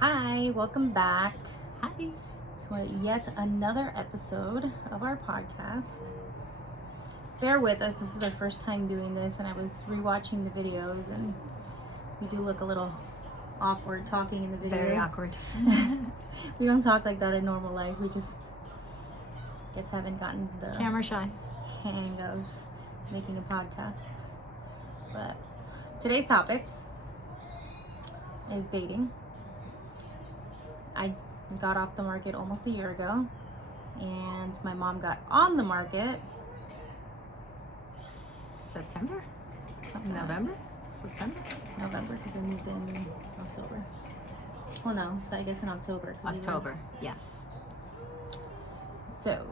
Hi, welcome back Hi. to yet another episode of our podcast. Bear with us, this is our first time doing this, and I was rewatching the videos, and we do look a little awkward talking in the videos. Very awkward. We don't talk like that in normal life. We just, guess, haven't gotten the Camera shy. hang of making a podcast. But today's topic is dating. I got off the market almost a year ago, and my mom got on the market September? something like November? September? November, because I moved in October. Well, no, so I guess in October. 'cause we were- October, yes. So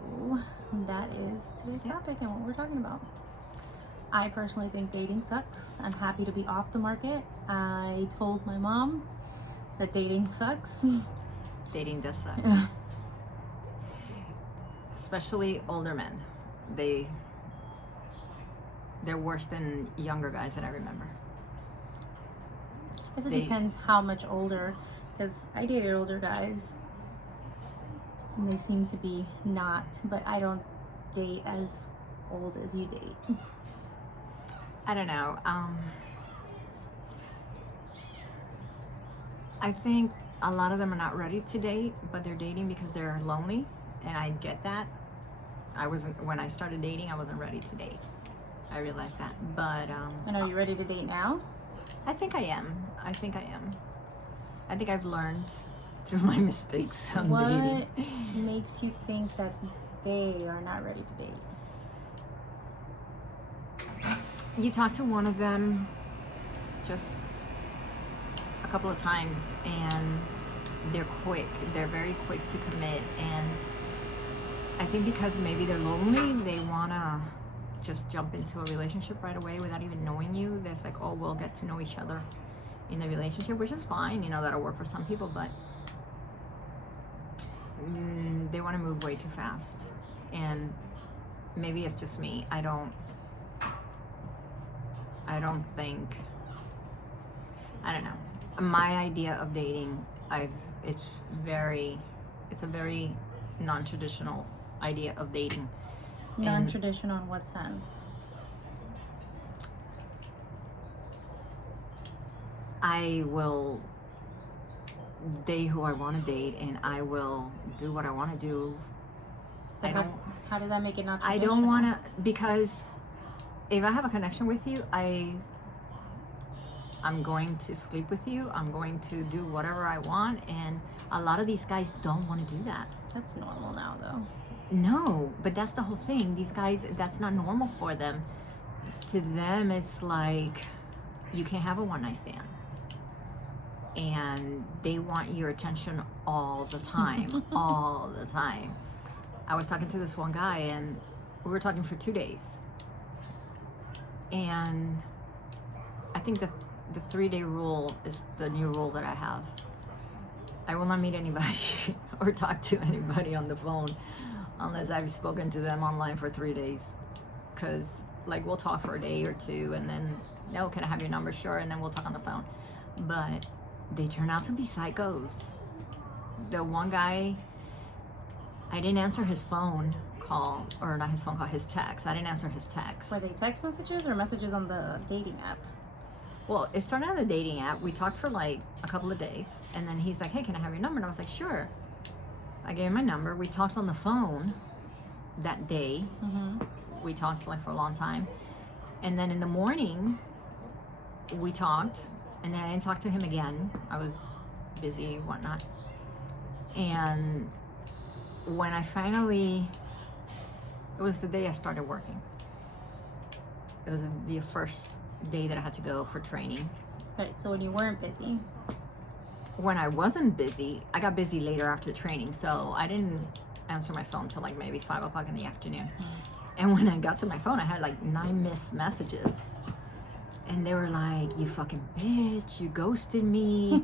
that is today's topic and what we're talking about. I personally think dating sucks. I'm happy to be off the market. I told my mom that dating sucks. Dating does suck. Especially older men. They're worse than younger guys that I remember. I guess it They- depends how much older, because I dated older guys and they seem to be not, but I don't date as old as you date. I don't know. I think a lot of them are not ready to date, but they're dating because they're lonely, and I get that. When I started dating, I wasn't ready to date. I realized that, but And are you ready to date now? I think I am. I think I've learned through my mistakes on What dating. makes you think that they are not ready to date? You talk to one of them just a couple of times, and they're quick. They're very quick to commit, and I think because maybe they're lonely, they wanna just jump into a relationship right away without even knowing you. There's like, oh, we'll get to know each other in the relationship, which is fine. You know, that'll work for some people, but they want to move way too fast. And maybe it's just me. I don't think, I don't know. My idea of dating, it's a very non-traditional idea of dating. Non-traditional in what sense? I will date who I want to date, and I will do what I want to do. How did that make it not I traditional? don't want to, because if I have a connection with you, I'm going to sleep with you. I'm going to do whatever I want, and a lot of these guys don't want to do that. That's normal now, though. No, but that's the whole thing. These guys, that's not normal for them. To them, it's like you can't have a one-night stand. And they want your attention all the time, all the time. I was talking to this one guy, and we were talking for 2 days. And I think the 3-day rule is the new rule that I have. I will not meet anybody or talk to anybody on the phone unless I've spoken to them online for 3 days. Because, like, we'll talk for a day or two, and then, no, can I have your number? Sure, and then we'll talk on the phone. But they turn out to be psychos. The one guy, I didn't answer his phone call, or not his phone call, his text. I didn't answer his text. Were they text messages or messages on the dating app? Well, it started on the dating app. We talked for like a couple of days, and then he's like, hey, can I have your number? And I was like, sure. I gave him my number. We talked on the phone that day. Mm-hmm. We talked like for a long time. And then in the morning, we talked, and then I didn't talk to him again. I was busy, whatnot. And when I finally, it was the day I started working. It was the first day that I had to go for training. Right, so when you weren't busy. When I wasn't busy, I got busy later after training, so I didn't answer my phone till like maybe 5 o'clock in the afternoon. And when I got to my phone, I had like 9 missed messages. And they were like, you fucking bitch, you ghosted me,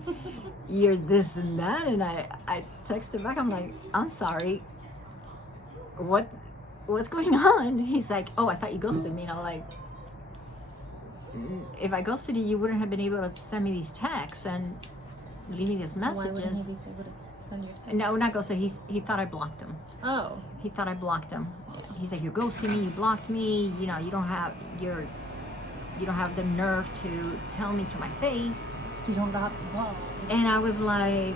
you're this and that. And I texted back, I'm like, I'm sorry. What's going on? He's like, oh, I thought you ghosted me. And I'm like, if I ghosted you, you wouldn't have been able to send me these texts. And leave me these Why wouldn't messages. he be able to send your text? No, not ghosted. He thought I blocked him. Oh. He thought I blocked him. Yeah. He's like, you're ghosting me. You blocked me. You know, you don't have the nerve to tell me to my face. You don't got the balls. And I was like,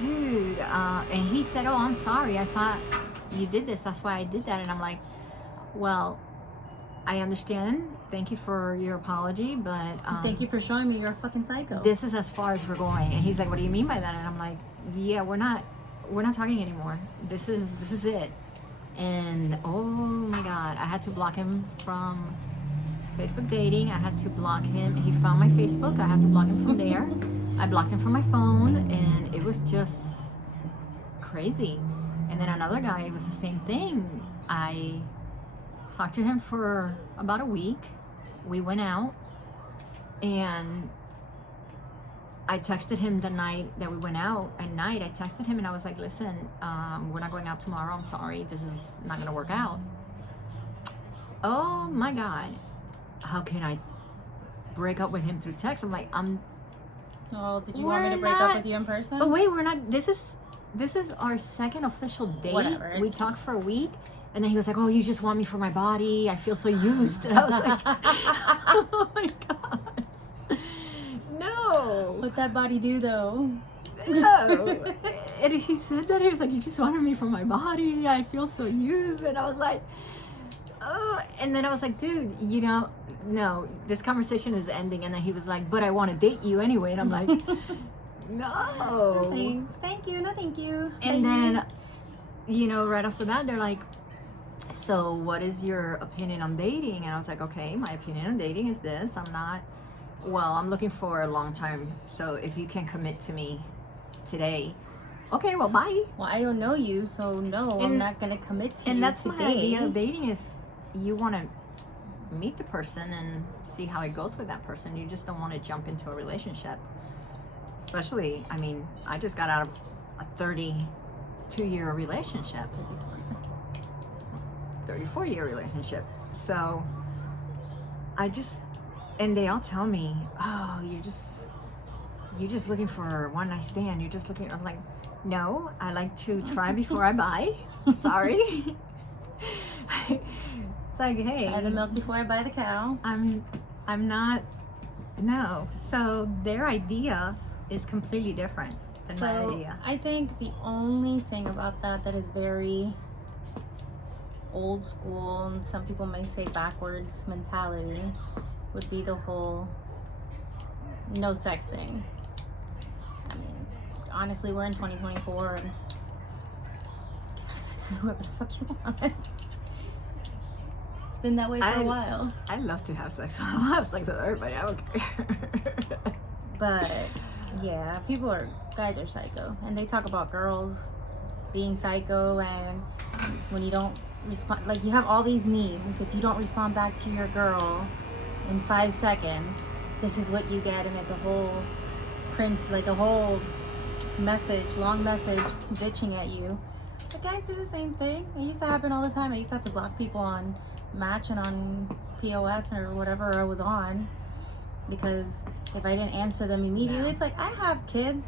dude. And he said, oh, I'm sorry. I thought you did this. That's why I did that. And I'm like, well, I understand. Thank you for your apology, but Thank you for showing me you're a fucking psycho. this is as far as we're going. And he's like, what do you mean by that? And I'm like, yeah, we're not talking anymore. This is it. And oh my God, I had to block him from Facebook dating. I had to block him. He found my Facebook. I had to block him from there. I blocked him from my phone, and it was just crazy. And then another guy, it was the same thing. I talked to him for about a week. We went out, and I texted him the night that we went out. At night, I texted him and I was like, listen, we're not going out tomorrow. I'm sorry. This is not going to work out. Oh my God. How can I break up with him through text? I'm like, Oh, did you want me to break up with you in person? Oh wait, we're not. This is our second official date. Whatever, We it's- talked for a week. And then he was like, oh, you just want me for my body. I feel so used. And I was like, oh my God. No. What that body do though? No. And he said that. He was like, you just wanted me for my body. I feel so used. And I was like, oh. And then I was like, dude, you know, no, this conversation is ending. And then he was like, but I want to date you anyway. And I'm like, no. Thanks. Thank you. No, thank you. And Bye. then, you know, right off the bat, they're like, so what is your opinion on dating? And I was like, okay, my opinion on dating is this. I'm looking for a long time. So if you can commit to me today, okay, well, bye. Well, I don't know you, so no, I'm And- not gonna commit to And you that's today. my idea of dating is you want to meet the person and see how it goes with that person. You just don't want to jump into a relationship. Especially, I mean, I just got out of a 32-year relationship. 34-year relationship. So and they all tell me, oh, you're just looking for a one night stand. You're just looking. I'm like, no, I like to try before I buy. Sorry. It's like, hey, Buy the milk before I buy the cow. I'm not. No. So their idea is completely different than my So idea. I think the only thing about that is very old school, and some people may say backwards mentality, would be the whole no sex thing. I mean, honestly, we're in 2024 and you can have sex with whoever the fuck you want. It's been that way for a while. I love to have sex. I'll have sex with everybody. I don't care. But yeah, guys are psycho, and they talk about girls being psycho, and when you don't respond, like you have all these memes. If you don't respond back to your girl in 5 seconds, this is what you get, and it's a whole print, like a whole message, long message, bitching at you. But guys do the same thing. It used to happen all the time. I used to have to block people on Match and on POF or whatever I was on, because if I didn't answer them immediately, Yeah. it's like, I have kids,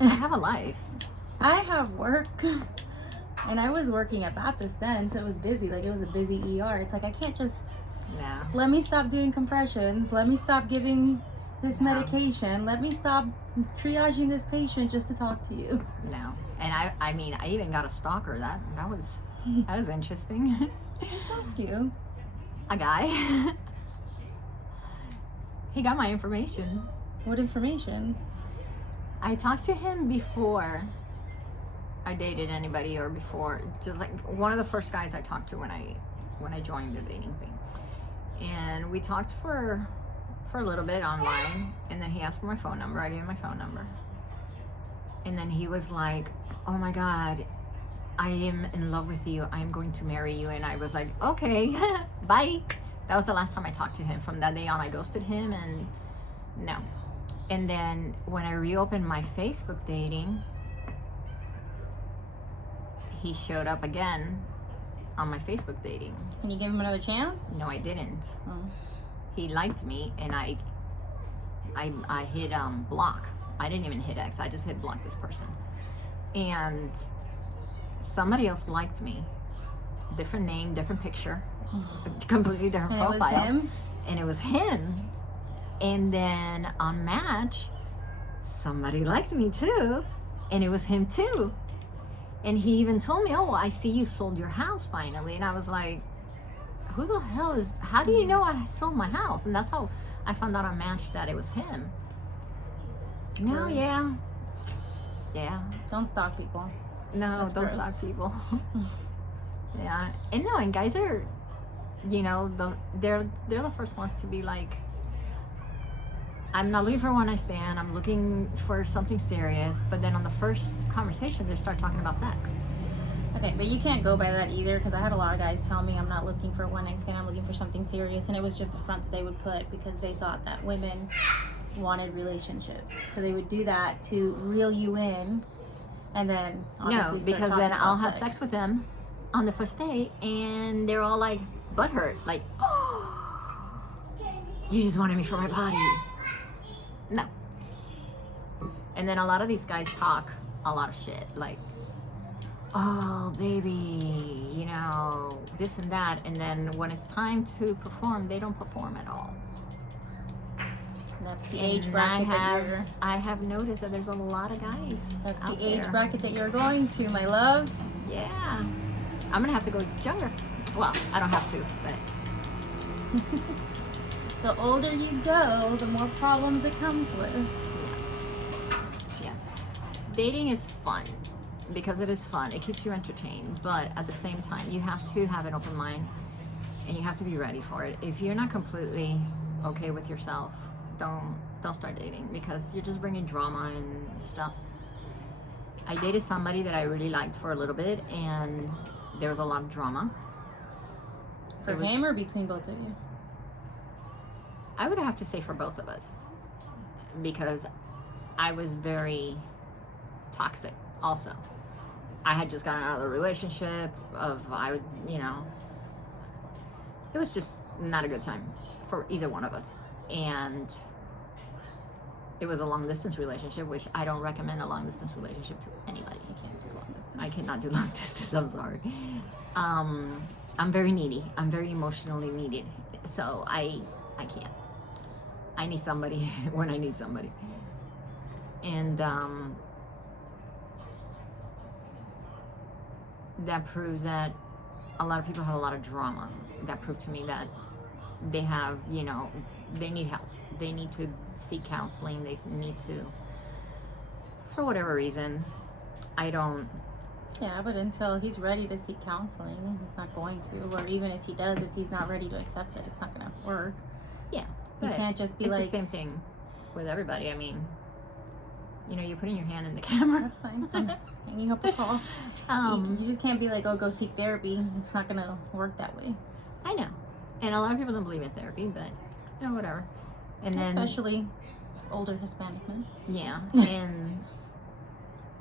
I have a life. I have work, and I was working at Baptist then, so it was busy. Like, it was a busy ER. It's like, I can't just, Yeah. let me stop doing compressions, let me stop giving this Yeah. medication, let me stop triaging this patient just to talk to you. No. And I mean, I even got a stalker. That was interesting. Just talk to you. A guy. He got my information. What information? I talked to him before I dated anybody, or before, just like one of the first guys I talked to when I joined the dating thing. And we talked for a little bit online, and then he asked for my phone number. I gave him my phone number. And then he was like, oh my God, I am in love with you. I'm going to marry you. And I was like, okay, bye. That was the last time I talked to him. From that day on, I ghosted him, and no. And then when I reopened my Facebook dating, he showed up again on my Facebook dating. Can you give him another chance? No, I didn't. Oh. He liked me, and I hit block. I didn't even hit X. I just hit block this person. And somebody else liked me. Different name, different picture, completely different And profile. it was him? And it was him. And then on Match, somebody liked me too. And it was him too. And he even told me, oh, I see you sold your house finally. And I was like, who the hell is, how do you know I sold my house? And that's how I found out on Match that it was him. No, Gross. yeah. Yeah. Don't stalk people. No, That's don't gross. stalk people. Yeah. And no, and guys are, you know, they're the first ones to be like, I'm not looking for a one night stand, I'm looking for something serious. But then on the first conversation, they start talking about sex. Okay, but you can't go by that either, because I had a lot of guys tell me I'm not looking for a one night stand, I'm looking for something serious, and it was just the front that they would put because they thought that women wanted relationships. So they would do that to reel you in, and then obviously No, start because talking then I'll about have sex with them on the first date, and they're all like butthurt, like, oh, you just wanted me for my body. No. And then a lot of these guys talk a lot of shit, like, oh, baby, you know, this and that. And then when it's time to perform, they don't perform at all. That's the And age bracket that you're. I have noticed that there's a lot of guys That's out the age there. bracket that you're going to, my love. Yeah. I'm gonna have to go younger. Well, I don't have to, but The older you go, the more problems it comes with. yes. Yes. Dating is fun because it is fun. It keeps you entertained, but at the same time, you have to have an open mind and you have to be ready for it. If you're not completely okay with yourself, don't start dating because you're just bringing drama and stuff. I dated somebody that I really liked for a little bit, and there was a lot of drama. For It was- him or between both of you? I would have to say for both of us, because I was very toxic also. I had just gotten out of the relationship it was just not a good time for either one of us. And it was a long distance relationship, which I don't recommend a long distance relationship to anybody. You can't do long distance. I cannot do long distance, I'm sorry. I'm very needy. I'm very emotionally needed. So I can't. I need somebody when I need somebody. And that proves that a lot of people have a lot of drama. That proved to me that they have, they need help. They need to seek counseling. They need to, for whatever reason, I don't. Yeah, but until he's ready to seek counseling, he's not going to. Or even if he does, if he's not ready to accept it, it's not going to work. Yeah. You But can't just be it's like, the same thing with everybody. I mean, you're putting your hand in the camera. that's fine. I'm hanging up a call. You just can't be like, oh, go seek therapy. It's not going to work that way. I know. And a lot of people don't believe in therapy, but, whatever. And then, Especially older Hispanic men. yeah. And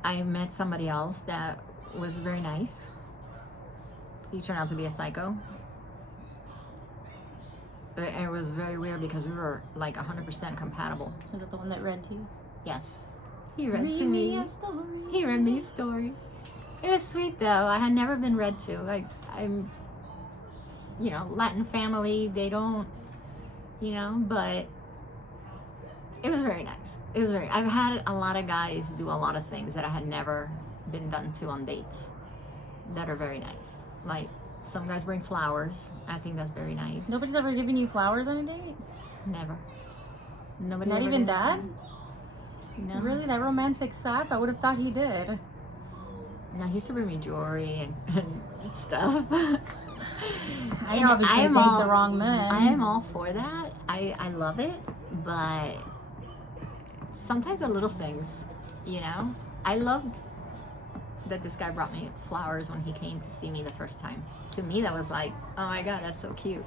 I met somebody else that was very nice. He turned out to be a psycho. It was very weird because we were like 100% compatible. Is that the one that read to you? Yes. He read Read to me. a story. He read me a story. It was sweet though. I had never been read to. I'm, Latin family. They don't, but it was very nice. I've had a lot of guys do a lot of things that I had never been done to on dates that are very nice. Like some guys bring flowers. I think that's very nice. Nobody's ever given you flowers on a date? Never. Nobody. Not ever even did. Dad? No. Really? That romantic sap? I would have thought he did. No, he used to bring me jewelry and stuff. I And obviously am date all- the wrong man. I am all for that. I love it, but sometimes the little things, I loved that this guy brought me flowers when he came to see me the first time. To me, that was like, oh my God, that's so cute.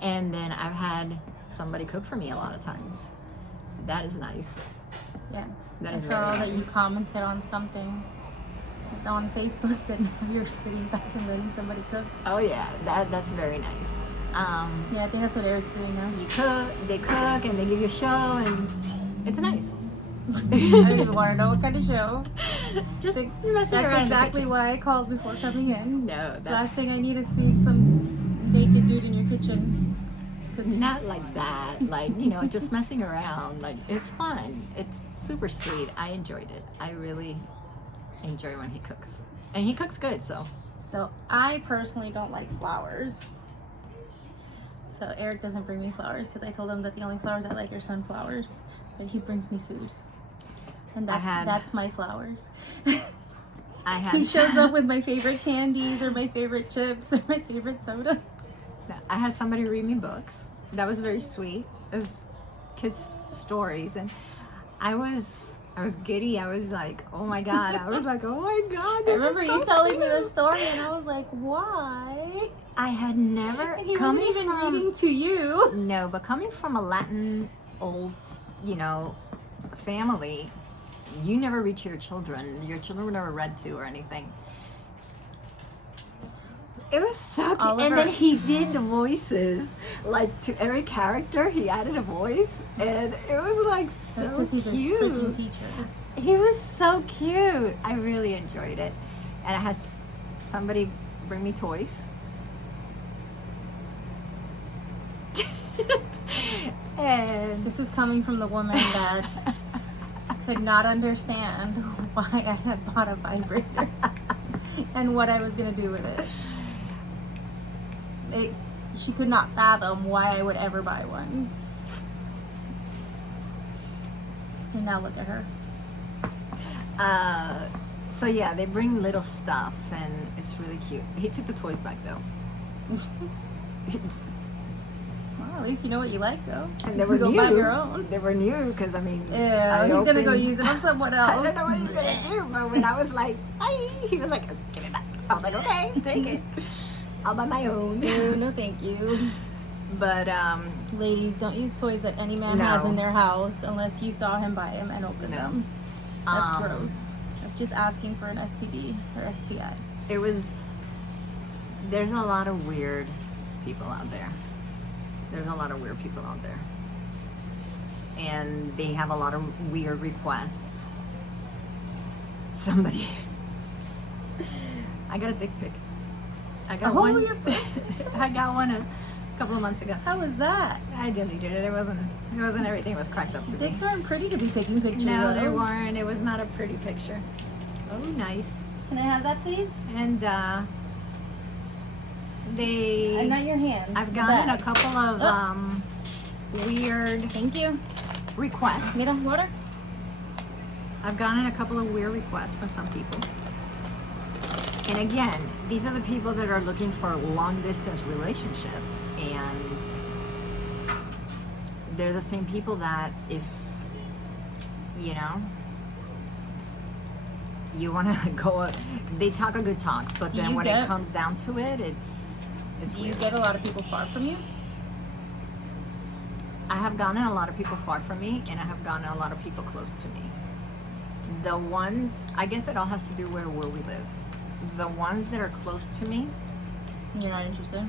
And then I've had somebody cook for me a lot of times. That is nice. Yeah. That I is saw very that you nice. commented on something on Facebook that now you're sitting back and letting somebody cook. Oh yeah, that's very nice. Yeah, I think that's what Eric's doing now. They cook, and they give you a show, and it's nice. I don't even want to know what kind of show. Just Think- you're messing That's around in the exactly kitchen. why I called before coming in. No, that's Last thing I need is seeing some naked dude in your kitchen. Cooking. not like that. Like, just messing around. Like, it's fun. It's super sweet. I enjoyed it. I really enjoy when he cooks. And he cooks good, so. So I personally don't like flowers. So Eric doesn't bring me flowers because I told him that the only flowers I like are sunflowers. But he brings me food. And that's my flowers. I had He shows up with my favorite candies or my favorite chips or my favorite soda. I had somebody read me books. That was very sweet. It was kids' stories, and I was giddy. I was like, oh my god. I was like, oh my god. I This remember is you so telling me cute. the story and I was like, why? I had never And he coming wasn't even from reading to you. no, but coming from a Latin old, family, you never read to your children. Your children were never read to or anything. It was so cute. Oliver- And then he did the voices. Like, to every character, he added a voice. And it was, like, That's so because he's a freaking cute. teacher. He was so cute. I really enjoyed it. And I had somebody bring me toys. And This is coming from the woman that could not understand why I had bought a vibrator and what I was going to do with it. She could not fathom why I would ever buy one. And now look at her. So yeah, they bring little stuff and it's really cute. He took the toys back though. Well, at least you know what you like, though. And they were Go new. buy your own. They were new because I mean, Yeah, I he's gonna go opened- use it on someone I else. don't know what he's gonna do, but when I was like, "Hi," he was like, "Give it back." I was like, "Okay, take it. I'll buy my own." No, thank you. But Ladies, don't use toys that any man No. has in their house unless you saw him buy them and open No. them. That's Um, gross. That's just asking for an STD or STI. it was. There's a lot of weird people out there. There's a lot of weird people out there, and they have a lot of weird requests. Somebody. I got a dick pic. I got Oh, one. your first- I got one a couple of months ago. How was that? I deleted it. It wasn't everything was cracked up to Dicks me. aren't pretty to be taking pictures No, of. they weren't. It was not a pretty picture. Oh, nice. Can I have that, please? And they. Not your hand. I've the gotten a bag. couple of Oh. weird Thank you. requests. Mira, water. I've gotten a couple of weird requests from some people. And again, these are the people that are looking for a long distance relationship. And they're the same people that if, you want to go, they talk a good talk, but Do then you when get- it comes down to it, it's Do you weird. get a lot of people far from you? I have gotten a lot of people far from me, and I have gotten a lot of people close to me. The ones, I guess it all has to do where we live. The ones that are close to me, You're not interested?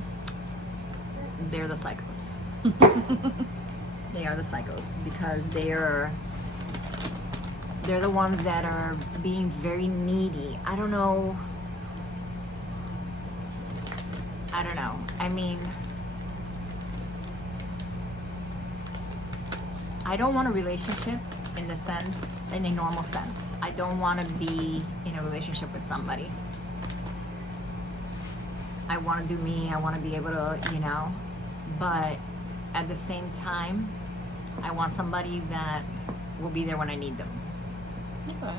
they're the psychos. They are the psychos because they're the ones that are being very needy. I don't know. I mean, I don't want a relationship in a normal sense. I don't want to be in a relationship with somebody. I want to do me. I want to be able to, but at the same time, I want somebody that will be there when I need them. Okay.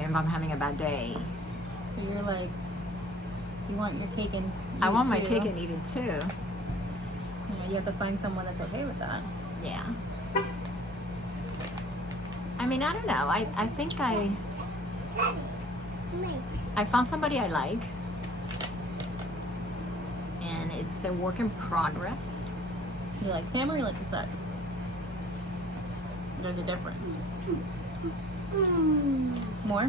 If I'm having a bad day, So you're like, you want your cake and I eat want it my too. cake and eat it too. You have to find someone that's okay with that. Yeah. I mean, I don't know. I think I found somebody I like, and it's a work in progress. You like him or you like the sex? There's a difference. More? More?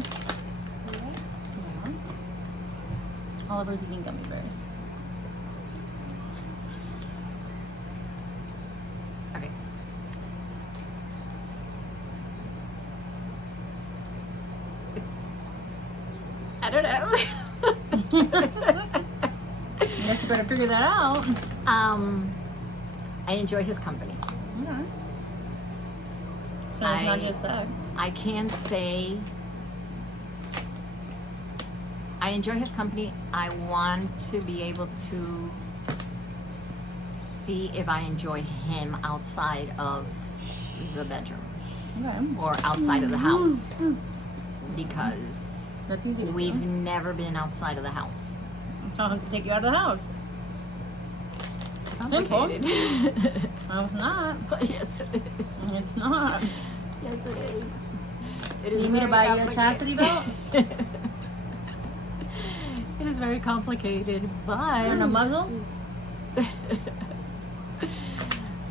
Oliver's eating gummy bears. Okay. don't know. You guys better figure that out. I enjoy his company. Okay. So it's not I- just sex. I can say I enjoy his company. I want to be able to see if I enjoy him outside of the bedroom Okay. or outside of the house, because That's easy to we've do. never been outside of the house. Tell him to take you out of the house. Simple. Complicated. No, it's not. Yes, it is. It's not. Yes, it is. It You is need me to very buy you a complicated. chastity belt? It is very complicated, but And a muzzle?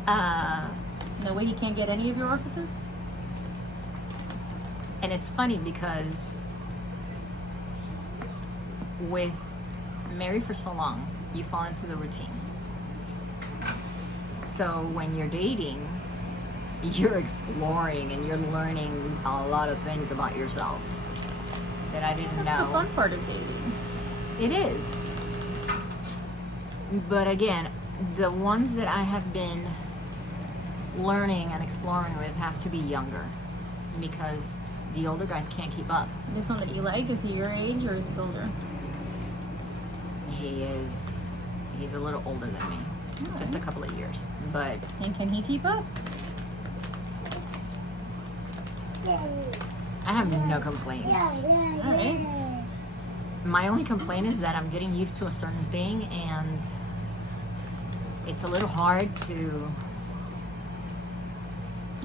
That way he can't get any of your orifices? And it's funny because with married for so long, you fall into the routine. So when you're dating, you're exploring and you're learning a lot of things about yourself that I didn't That's know. the fun part of dating. It is. But again, the ones that I have been learning and exploring with have to be younger, because the older guys can't keep up. This one that you like, is he your age or is he older? He's a little older than me. Just a couple of years. But And can he keep up? I have no complaints. Alright. My only complaint is that I'm getting used to a certain thing, and it's a little hard to.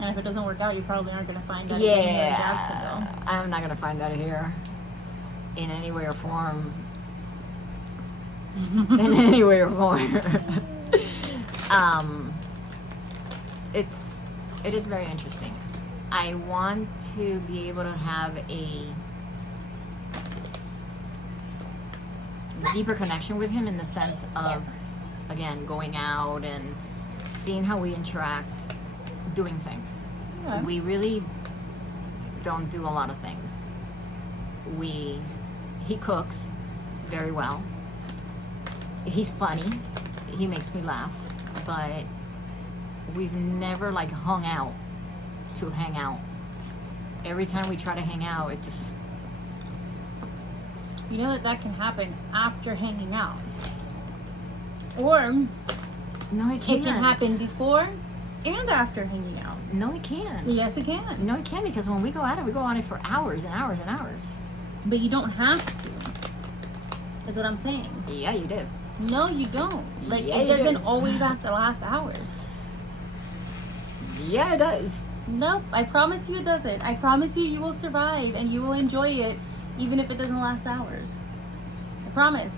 And if it doesn't work out, you probably aren't going to find out anywhere in Jackson, Yeah, I'm not gonna find that here in any way or form. In any way or form. It is very interesting. I want to be able to have a deeper connection with him, in the sense of, again, going out and seeing how we interact, doing things. Okay. We really don't do a lot of things. He cooks very well. He's funny. He makes me laugh. But we've never like hung out to hang out. Every time we try to hang out, it just You know that can happen after hanging out. Or no, it can't. it can happen before and after hanging out. No, it can't. Yes, it can. No, it can't, because when we go at it for hours and hours and hours. But you don't have to. Is what I'm saying. Yeah, you do. No, you don't. Like, Yeah, it you do. doesn't always have to last hours. Yeah, it does. Nope, I promise you it doesn't. I promise you you will survive and you will enjoy it even if it doesn't last hours. I promise.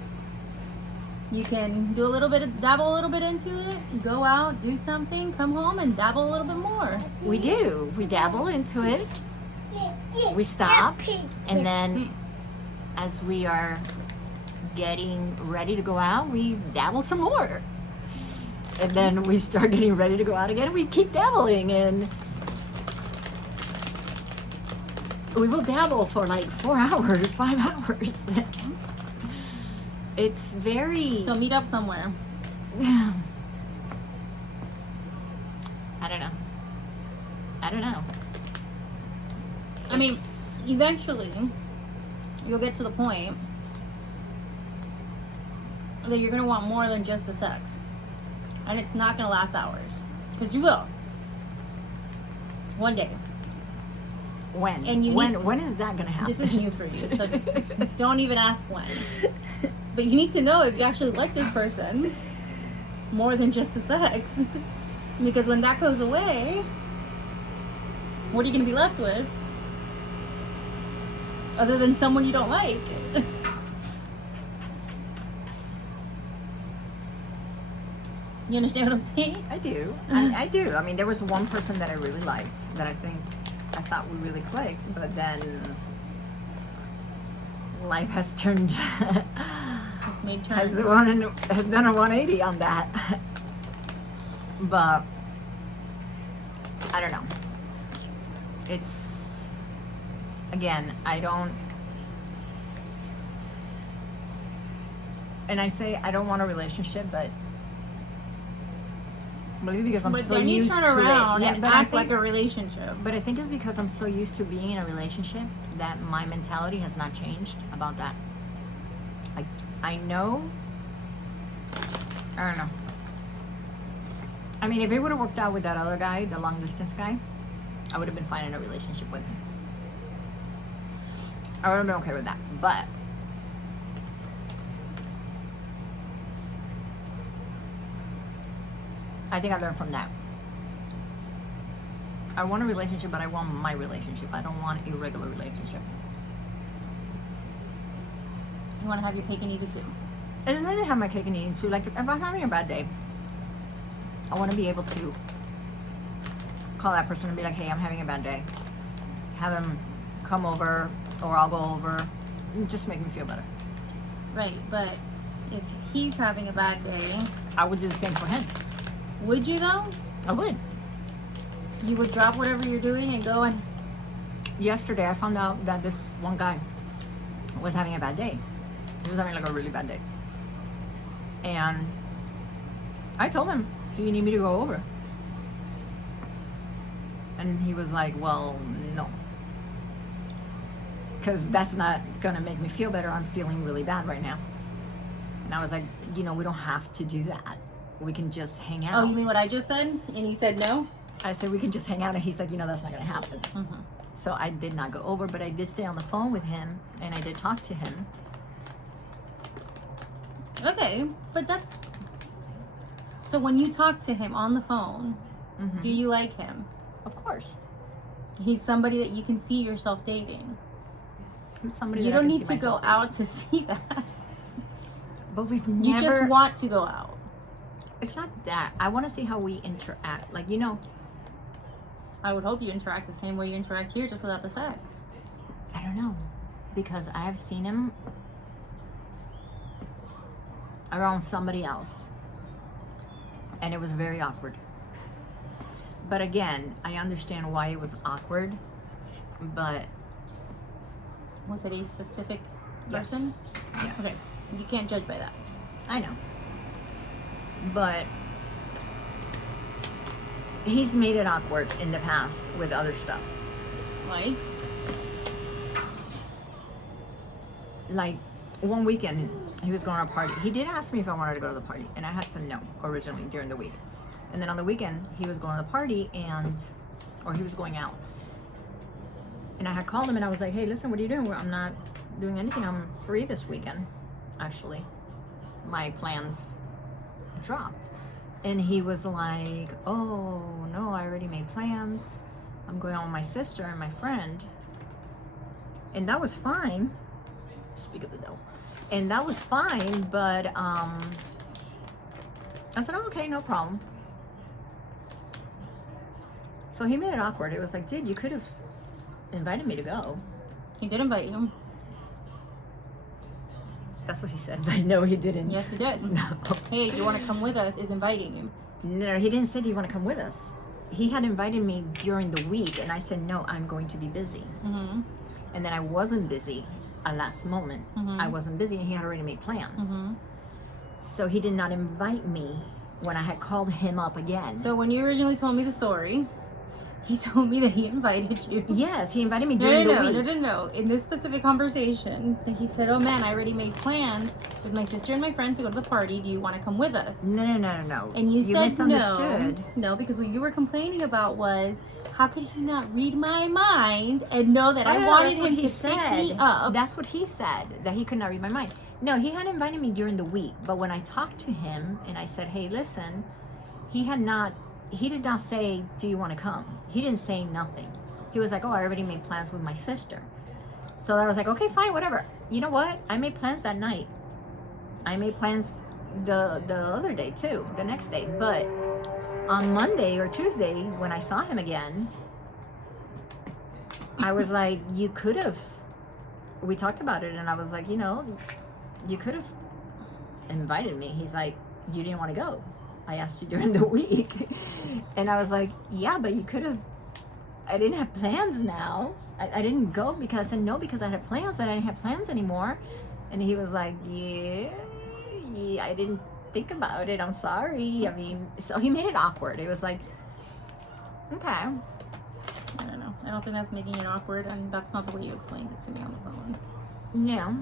You can do a little bit, dabble a little bit into it, go out, do something, come home and dabble a little bit more. We do. We dabble into it. We stop, and then as we are getting ready to go out, we dabble some more. And then we start getting ready to go out again, and we keep dabbling, and we will dabble for like 4 hours, 5 hours. It's very... So meet up somewhere. I don't know. I mean, It's- eventually you'll get to the point that you're going to want more than just the sex. And it's not going to last hours. Because you will. One day. when? and you when? need- When is that gonna happen? This is new for you, so don't even ask when. But you need to know if you actually like this person more than just the sex. Because when that goes away, what are you going to be left with? Other than someone you don't like. You understand what I'm saying? I do. I do. I mean, there was one person that I really liked, that I thought we really clicked, but then life has turned It's made has turn. has done a 180 on that. But I don't know. It's, again, I don't And I say I don't want a relationship, but maybe because I'm But so then you used turn to around it. and act like a relationship. But I think it's because I'm so used to being in a relationship that my mentality has not changed about that. I know. I don't know. I mean, if it would have worked out with that other guy, the long distance guy, I would have been fine in a relationship with him. I would have been okay with that. But I think I learned from that. I want a relationship, but I want my relationship. I don't want a regular relationship. You want to have your cake and eat it too. And then I have my cake and eat it too. Like, if I'm having a bad day, I want to be able to call that person and be like, hey, I'm having a bad day. Have him come over, or I'll go over. And just make me feel better. Right, but if he's having a bad day, I would do the same for him. would you though? I would. You would drop whatever you're doing and go and... Yesterday, I found out that this one guy was having a bad day. He was having like a really bad day. And I told him, do you need me to go over? And he was like, well, no. Because that's not going to make me feel better. I'm feeling really bad right now. And I was like, we don't have to do that. We can just hang out. Oh, you mean what I just said? And he said no? I said, we can just hang out. And he said, that's not going to happen. Mm-hmm. So I did not go over, but I did stay on the phone with him. And I did talk to him. Okay, but that's... So when you talk to him on the phone, do you like him? Of course. He's somebody that you can see yourself dating. Somebody You that I don't can need see to go myself out to see that. But we've You never... just want to go out. It's not that. I want to see how we interact. Like, I would hope you interact the same way you interact here, just without the sex. I don't know. Because I have seen him around somebody else. And it was very awkward. But again, I understand why it was awkward. But... Was it a specific Yes. person? Yes. Okay, you can't judge by that. I know. But he's made it awkward in the past with other stuff. Like one weekend, he was going to a party. He did ask me if I wanted to go to the party, and I had said no originally during the week. And then on the weekend, he was going to the party, or he was going out. And I had called him, and I was like, hey, listen, what are you doing? Well, I'm not doing anything. I'm free this weekend, actually. My plans dropped. And he was like, oh, no, I already made plans. I'm going out with my sister and my friend. And that was fine. Speak of the devil. And that was fine, but I said, oh, okay, no problem. So he made it awkward. It was like, dude, you could have invited me to go. He did invite you. That's what he said, but no, he didn't. Yes, he did. No. Hey, do you want to come with us? Is inviting you. No, he didn't say, do you want to come with us? He had invited me during the week, and I said, no, I'm going to be busy. Mm-hmm. And then I wasn't busy at last moment. Mm-hmm. I wasn't busy, and he had already made plans. Mm-hmm. So he did not invite me when I had called him up again. So when you originally told me the story, he told me that he invited you. Yes, he invited me during the week. No. In this specific conversation, that he said, oh man, I already made plans with my sister and my friend to go to the party. Do you want to come with us? No. And you said misunderstood. No, because what you were complaining about was, how could he not read my mind and know that I wanted him to pick me up? That's what he said, that he could not read my mind. No, he had invited me during the week, but when I talked to him and I said, hey, listen, he did not say, do you want to come? He didn't say nothing. He was like, oh, I already made plans with my sister. So I was like, okay, fine, whatever. You know what? I made plans that night. I made plans the other day too, the next day. But on Monday or Tuesday, when I saw him again, I was like, you could have, we talked about it, and I was like, you could have invited me. He's like, you didn't want to go. I asked you during the week. And I was like, yeah, but you could have, I didn't have plans now. I didn't go because I said no, because I had plans, that I didn't have plans anymore. And he was like, yeah, I didn't think about it. I'm sorry. I mean, so he made it awkward. It was like, okay. I don't know. I don't think that's making it awkward, and that's not the way you explained it to me on the phone. Yeah.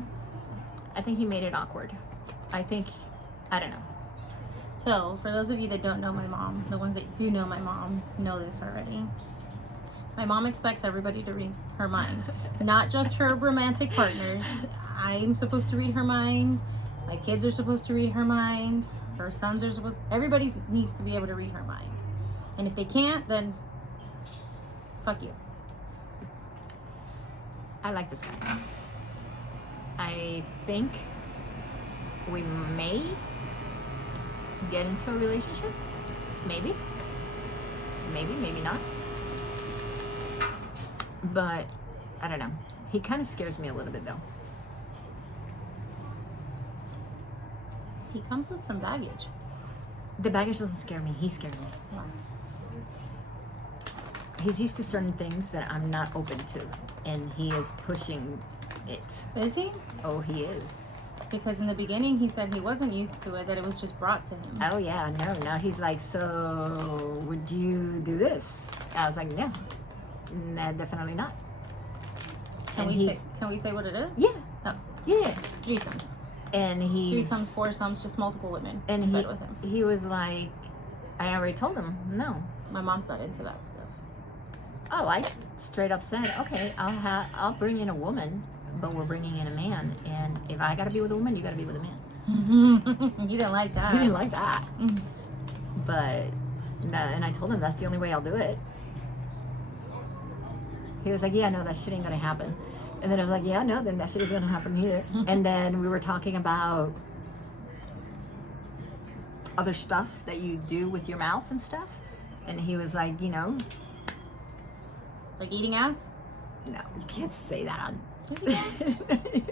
I think he made it awkward. I don't know. So, for those of you that don't know my mom, the ones that do know my mom know this already. My mom expects everybody to read her mind, not just her romantic partners. I'm supposed to read her mind. My kids are supposed to read her mind. Her sons are supposed. Everybody needs to be able to read her mind. And if they can't, then fuck you. I like this guy. I think we may get into a relationship. Maybe. Maybe not. But I don't know. He kind of scares me a little bit though. He comes with some baggage. The baggage doesn't scare me. He scares me. Why? He's used to certain things that I'm not open to, and he is pushing it. Is he? Oh, he is. Because in the beginning he said he wasn't used to it, that it was just brought to him. Oh yeah, no. Now he's like, so would you do this? I was like, no, nah, definitely not. Can we say what it is? Yeah. Oh. Yeah. Threesomes. And he's Threesomes, foursomes, just multiple women and in bed with him. he was like, I already told him no. My mom's not into that stuff. Oh, I straight up said, okay, I'll bring in a woman, but we're bringing in a man, and if I gotta be with a woman, you gotta be with a man. You didn't like that. He didn't like that. But and I told him that's the only way I'll do it. He was like, yeah, no, that shit ain't gonna happen. And then I was like, yeah, no, then that shit is gonna happen either. And then we were talking about other stuff that you do with your mouth and stuff. And he was like, you know, Like eating ass? no, you can't say that. Yes, you can.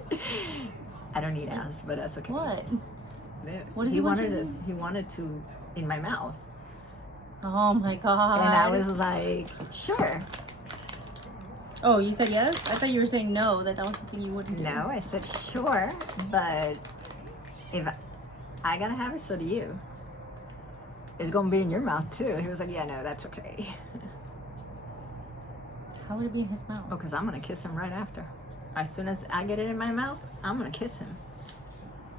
I don't eat ass, but that's okay. What? What does he he want you wanted to to? do? He wanted to in my mouth, Oh my god. and I was like, sure. Oh, you said yes? I thought you were saying no, that was something you wouldn't do. No, I said sure, but if I gotta have it, so do you. It's gonna be in your mouth too. He was like, yeah, no, that's okay. How would it be in his mouth? Oh, because I'm gonna kiss him right after. As soon as I get it in my mouth, I'm gonna kiss him.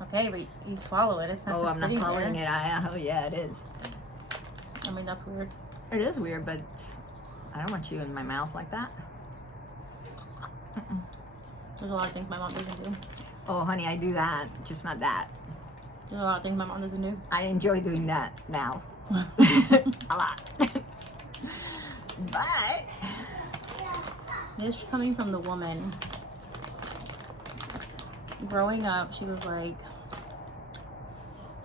Okay, but you swallow it. It's not Oh, just I'm not sitting swallowing there. it. Oh, yeah, it is. I mean, that's weird. It is weird, but I don't want you in my mouth like that. Mm-mm. There's a lot of things my mom doesn't do. Oh, honey, I do that, just not that. There's a lot of things my mom doesn't do. I enjoy doing that now. A lot. But This coming from the woman. Growing up, she was like,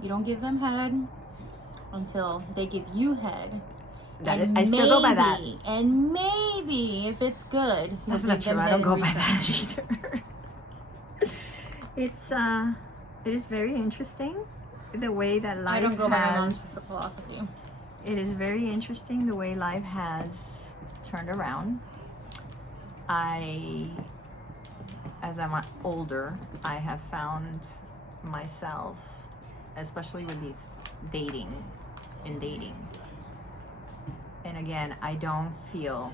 you don't give them head until they give you head. I still go by that. And maybe, if it's good, you That's give not them true. I head don't in go by return. that either. It is very interesting the way that life I don't go by my mom's has. philosophy. It is very interesting the way life has turned around. As I'm older, I have found myself, especially with these dating. And again, I don't feel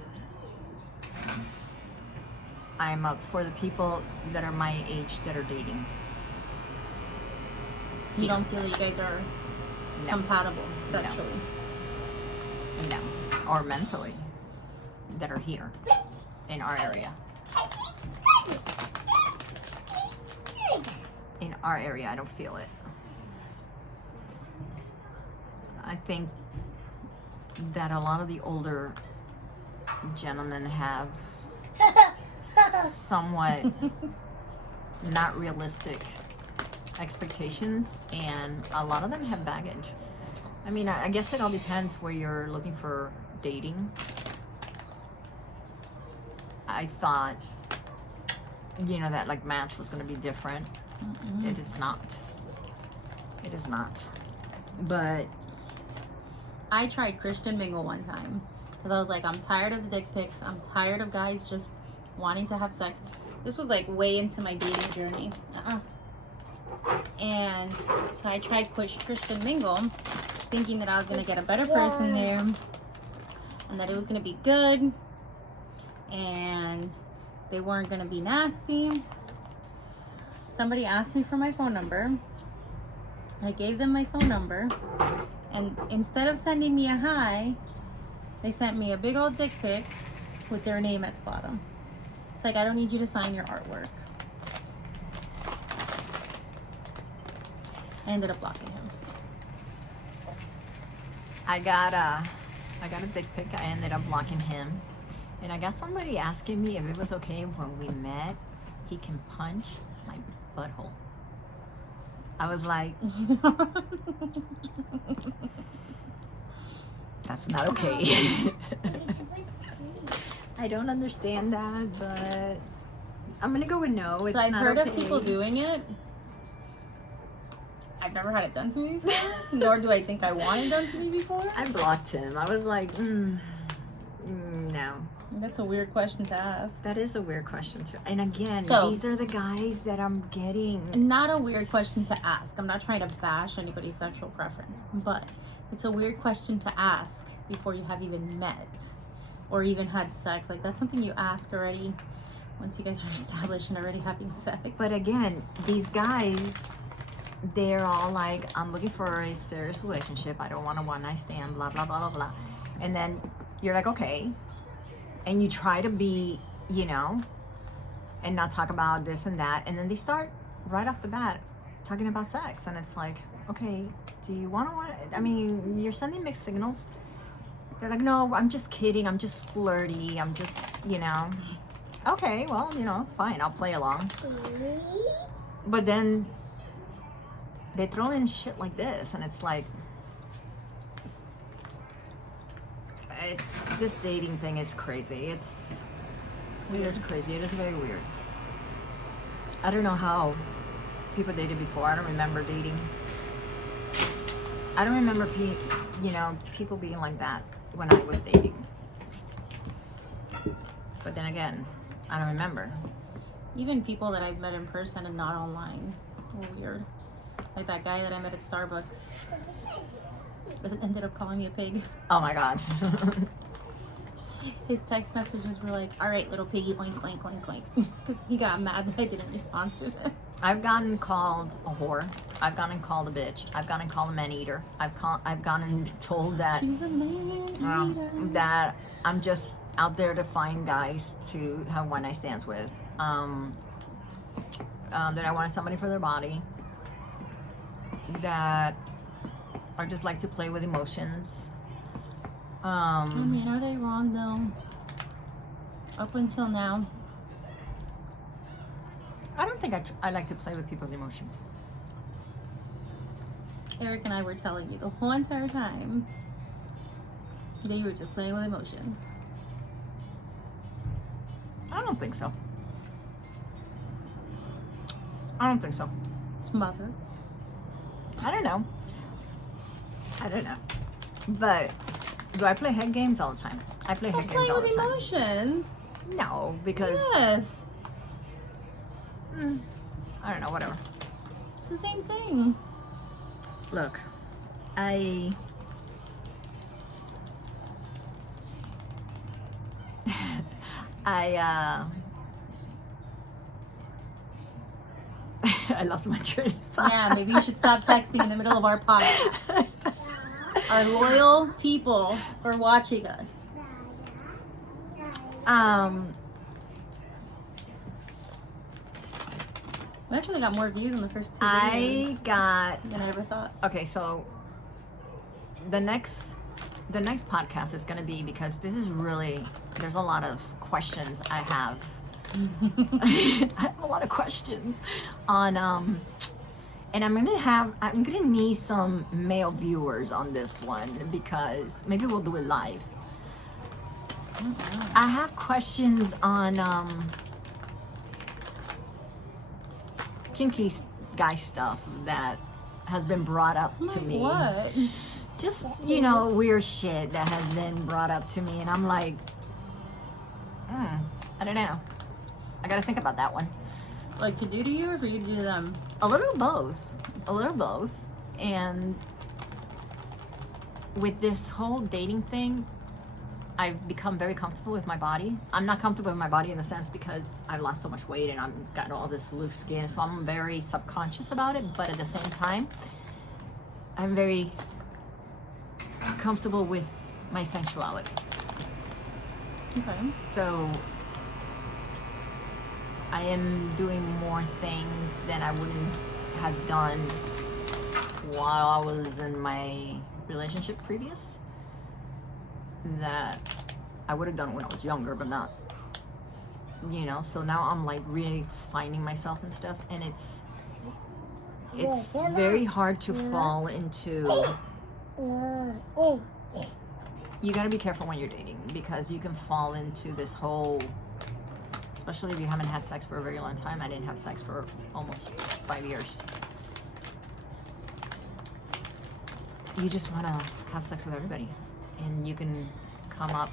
I'm up for the people that are my age that are dating. You don't feel that you guys are No. compatible sexually. No. Or mentally that are here in our area. In our area, I don't feel it. I think that a lot of the older gentlemen have somewhat not realistic expectations, and a lot of them have baggage. I mean, I guess it all depends where you're looking for dating. I thought, that like Match was going to be different. It is not. It is not. But I tried Christian Mingle one time because I was like, I'm tired of the dick pics. I'm tired of guys just wanting to have sex. This was like way into my dating journey. And so I tried Christian Mingle, thinking that I was gonna get a better person there, and that it was gonna be good, and they weren't gonna be nasty. Somebody asked me for my phone number. I gave them my phone number, and instead of sending me a hi, they sent me a big old dick pic with their name at the bottom. It's like, I don't need you to sign your artwork. I ended up blocking him. I got a dick pic. I ended up blocking him. And I got somebody asking me if it was okay when we met, he can punch my butthole. I was like, that's not okay. I don't understand that, but I'm gonna go with no. It's So I've not heard okay. of people doing it. I've never had it done to me before, nor do I think I want it done to me before. I blocked him. I was like, no. That's a weird question to ask. That is a weird question too. And again, So- these are the guys that I'm getting. Not a weird question to ask. I'm not trying to bash anybody's sexual preference, but it's a weird question to ask before you have even met or even had sex. Like, that's something you ask already once you guys are established and already having sex. But again, these guys, they're all like, I'm looking for a serious relationship. I don't want a one-night stand, blah, blah, blah, blah, blah. And then you're like, okay. And you try to be, you know, and not talk about this and that. And then they start right off the bat talking about sex. And it's like, okay, do you want to, I mean, you're sending mixed signals. They're like, no, I'm just kidding. I'm just flirty. I'm just, you know. Okay, well, you know, fine. I'll play along. But then they throw in shit like this, and it's like, this dating thing is crazy. It is crazy. It is very weird. I don't know how people dated before. I don't remember dating. I don't remember people being like that when I was dating. But then again, I don't remember. Even people that I've met in person and not online were weird. Like that guy that I met at Starbucks that ended up calling me a pig. Oh my god. His text messages were like, all right, little piggy, oink, oink, oink, oink. Because he got mad that I didn't respond to him. I've gotten called a whore. I've gotten called a bitch. I've gotten called a man eater. I've gotten told that She's a man eater. that I'm just out there to find guys to have one night stands with. That I wanted somebody for their body. That I just like to play with emotions. I mean, are they wrong though? Up until now. I don't think I like to play with people's emotions. Eric and I were telling you the whole entire time that you were just playing with emotions. I don't think so. I don't think so. Mother. I don't know. But do I play head games all the time? I play head Just games playing all with the time. emotions. No, because Yes. I don't know, whatever. It's the same thing. Look, I I lost my train of thought. Yeah, maybe you should stop texting in the middle of our podcast. Our loyal people for watching us. We actually got more views in the first two videos than I ever thought. Okay, so the next podcast is going to be, because this is really, there's a lot of questions I have. I have a lot of questions on and I'm gonna need some male viewers on this one, because maybe we'll do it live. I have questions on kinky guy stuff that has been brought up to me. What? Just, you know, weird shit that has been brought up to me, and I'm like, I don't know. I gotta think about that one. Like to do to you, or for you to do to them? A little both. A little both. And with this whole dating thing, I've become very comfortable with my body. I'm not comfortable with my body in the sense because I've lost so much weight and I've got all this loose skin, so I'm very subconscious about it. But at the same time, I'm very comfortable with my sensuality. Okay. So I am doing more things than I wouldn't have done while I was in my relationship previous, that I would have done when I was younger, but not, you know. So now I'm like really finding myself and stuff, and it's very hard to fall into. You got to be careful when you're dating, because you can fall into this whole, especially if you haven't had sex for a very long time. I didn't have sex for almost 5 years. You just want to have sex with everybody, and you can come up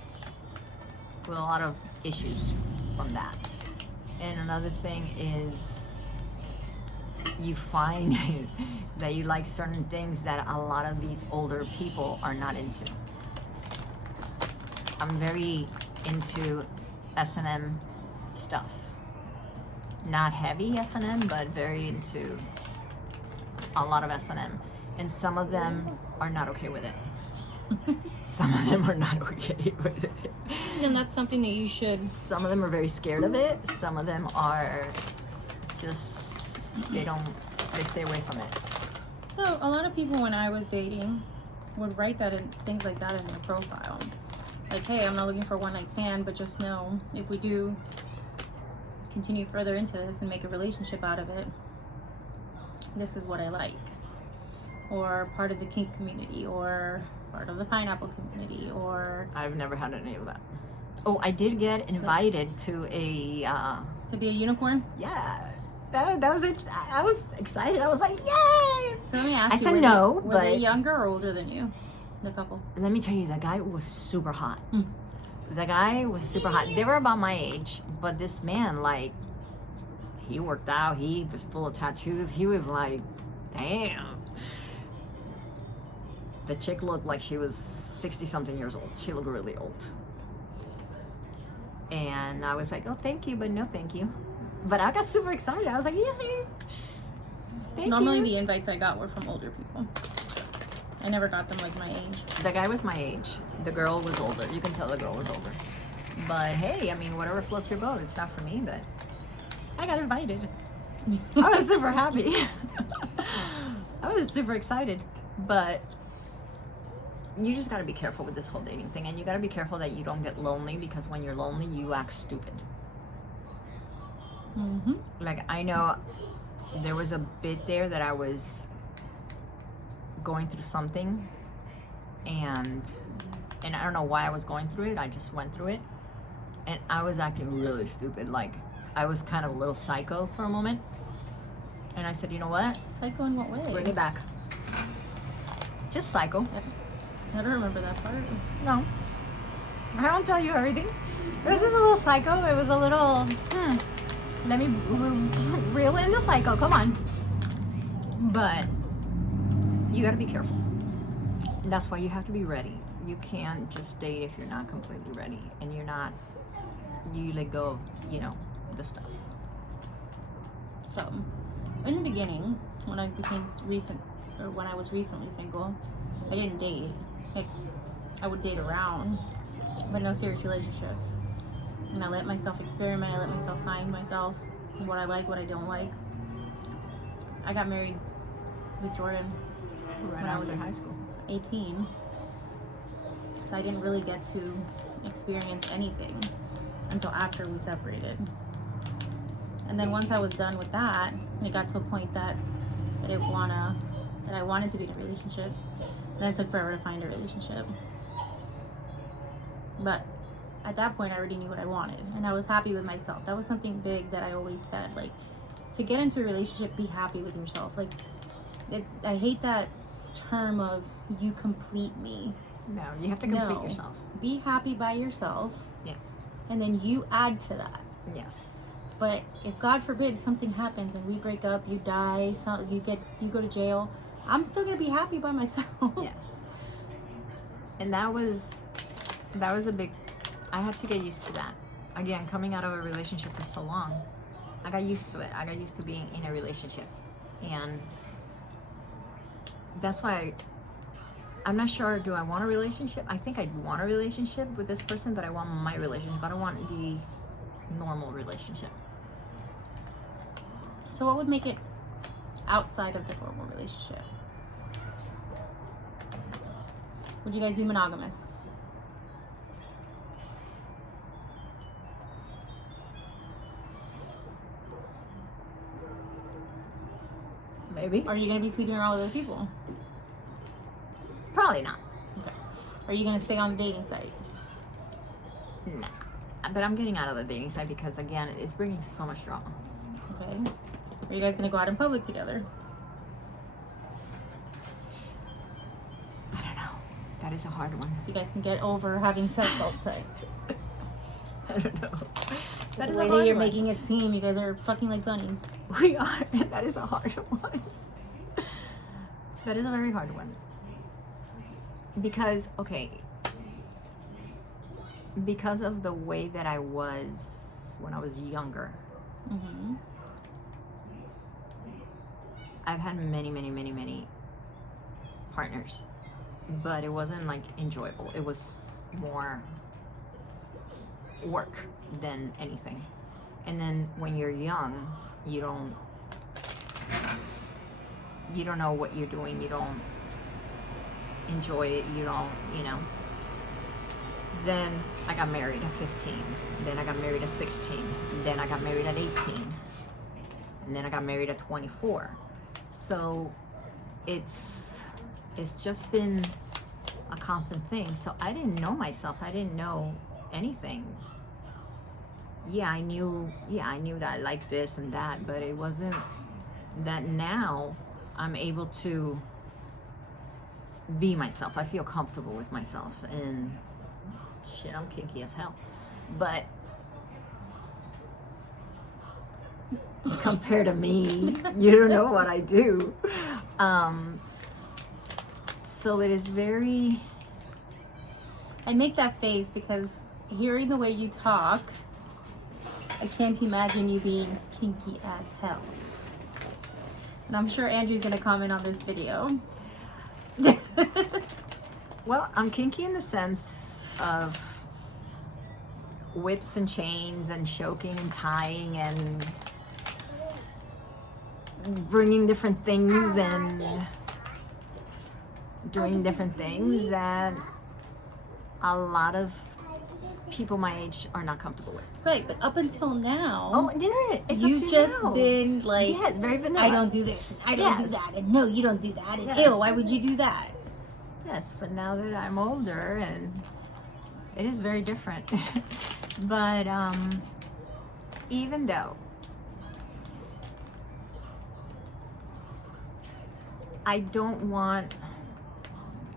with a lot of issues from that. And another thing is you find that you like certain things that a lot of these older people are not into. I'm very into S&M stuff. Not heavy S&M, but very into a lot of S&M. And some of them are not okay with it. Some of them are not okay with it. And that's something that you should. Some of them are very scared of it. Some of them are just, they stay away from it. So a lot of people, when I was dating, would write that and things like that in their profile. Like, hey, I'm not looking for a one night stand, but just know if we do continue further into this and make a relationship out of it, this is what I like. Or part of the kink community, or part of the pineapple community, or... I've never had any of that. Oh, I did get invited to a... to be a unicorn? Yeah. That was it. I was excited. I was like, yay! So let me ask you. I said no, were but... they younger or older than you, the couple? Let me tell you, the guy was super hot. Hmm. The guy was super hot. They were about my age, but this man, like, he worked out. He was full of tattoos. He was like, damn. The chick looked like she was 60-something years old. She looked really old. And I was like, oh, thank you, but no thank you. But I got super excited. I was like, yay. Thank Normally you. the invites I got were from older people. I never got them like my age. The guy was my age. The girl was older. You can tell the girl was older. But hey, I mean, whatever floats your boat. It's not for me, but I got invited. I was super happy. I was super excited. But you just got to be careful with this whole dating thing, and you got to be careful that you don't get lonely, because when you're lonely, you act stupid. Mm-hmm. Like, I know there was a bit there that I was going through something, and I don't know why I was going through it. I just went through it, and I was acting really stupid. Like, I was kind of a little psycho for a moment, and I said, you know what? Psycho in what way? Bring it back. Just psycho. I don't remember that part. No. I won't tell you everything. It was just a little psycho. It was a little, let me reel in the psycho. Come on. But you got to be careful. And that's why you have to be ready. You can't just date if you're not completely ready, and you let go of, the stuff. So, in the beginning, when I was recently single, I didn't date. Like, I would date around, but no serious relationships. And I let myself experiment. I let myself find myself, and what I like, what I don't like. I got married with Jordan Right when I was after high school. 18. So I didn't really get to experience anything until after we separated. And then once I was done with that, it got to a point that I wanted to be in a relationship. Then it took forever to find a relationship. But at that point, I already knew what I wanted, and I was happy with myself. That was something big that I always said, like, to get into a relationship, be happy with yourself. Like, I hate that term of you complete me. No, you have to complete yourself. Be happy by yourself. Yeah. And then you add to that. Yes. But if God forbid something happens and we break up, you die, so you go to jail, I'm still gonna be happy by myself. Yes. And that was a big, I had to get used to that. Again, coming out of a relationship for so long, I got used to it. I got used to being in a relationship. And that's why I'm not sure, do I want a relationship? I think I want a relationship with this person, but I want my relationship. I don't want the normal relationship. So what would make it outside of the normal relationship? Would you guys be monogamous? Maybe. Are you gonna be sleeping around with other people? Probably not. Okay. Are you gonna stay on the dating site? Nah. But I'm getting out of the dating site because, again, it's bringing so much drama. Okay. Are you guys gonna go out in public together? I don't know. That is a hard one. You guys can get over having sex all the time. I don't know. That The is way a that hard you're one. making it seem, you guys are fucking like bunnies. We are. That is a hard one. That is a very hard one. Because, okay, because of the way that I was when I was younger, Mm-hmm. I've had many partners, but it wasn't like enjoyable. It was more work than anything. And then when you're young, you don't know what you're doing. You don't enjoy it. You don't, Then I got married at 15. Then I got married at 16. Then I got married at 18. And then I got married at 24. So it's just been a constant thing. So I didn't know myself. I didn't know anything. I knew that I liked this and that, but it wasn't that now I'm able to be myself. I feel comfortable with myself, and shit, I'm kinky as hell. But compared to me, you don't know what I do. So it is very... I make that face because hearing the way you talk, I can't imagine you being kinky as hell. And I'm sure Andrew's gonna comment on this video. Well, I'm kinky in the sense of whips and chains and choking and tying and bringing different things and doing different things that a lot of people my age are not comfortable with. Right, but up until now, Oh, it's up you've to just now. been like, Yes, very vanilla. I don't do this, and I don't do Yes. that, and no, you don't do that, and Yes. ew, why would you do that? Yes, but now that I'm older, and it is very different. But even though I don't want,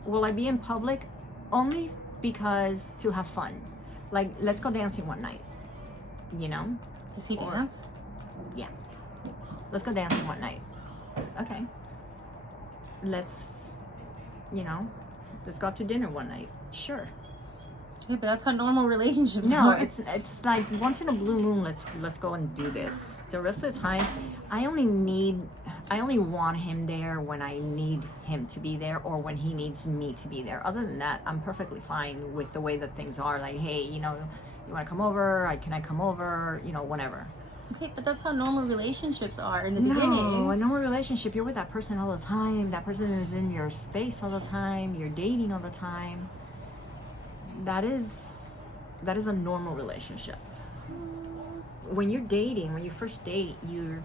will I be in public? Only because to have fun. Like, let's go dancing one night, Does he Or- dance? Let's go dancing one night. Okay. Let's go out to dinner one night. Sure. Yeah, but that's how normal relationships No, are. it's like once in a blue moon, let's go and do this. The rest of the time, I only want him there when I need him to be there or when he needs me to be there. Other than that, I'm perfectly fine with the way that things are. Like, hey, you want to come over? Can I come over? Whenever. Okay, but that's how normal relationships are in the No, beginning. a normal relationship, you're with that person all the time. That person is in your space all the time. You're dating all the time. That is a normal relationship. When you're dating, when you first date, you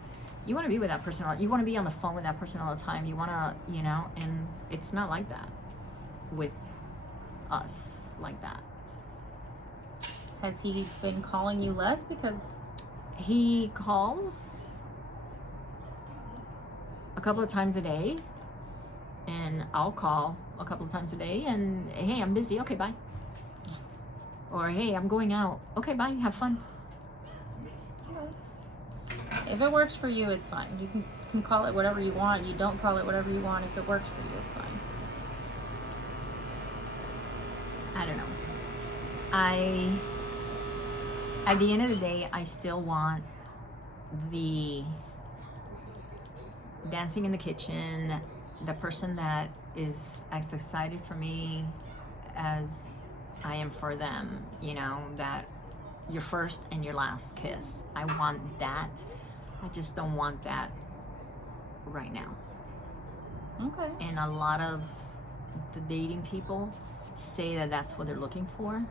want to be with that person. You want to be on the phone with that person all the time. You want to, and it's not like that with us like that. Has he been calling you less? Because He calls a couple of times a day, and I'll call a couple of times a day, and hey, I'm busy. Okay, bye. Or hey, I'm going out. Okay, bye. Have fun. If it works for you, it's fine. You can call it whatever you want. You don't call it whatever you want. If it works for you, it's fine. I don't know. At the end of the day, I still want the dancing in the kitchen, the person that is as excited for me as I am for them, you know, that your first and your last kiss. I want that. I just don't want that right now. Okay. And a lot of the dating people say that that's what they're looking for.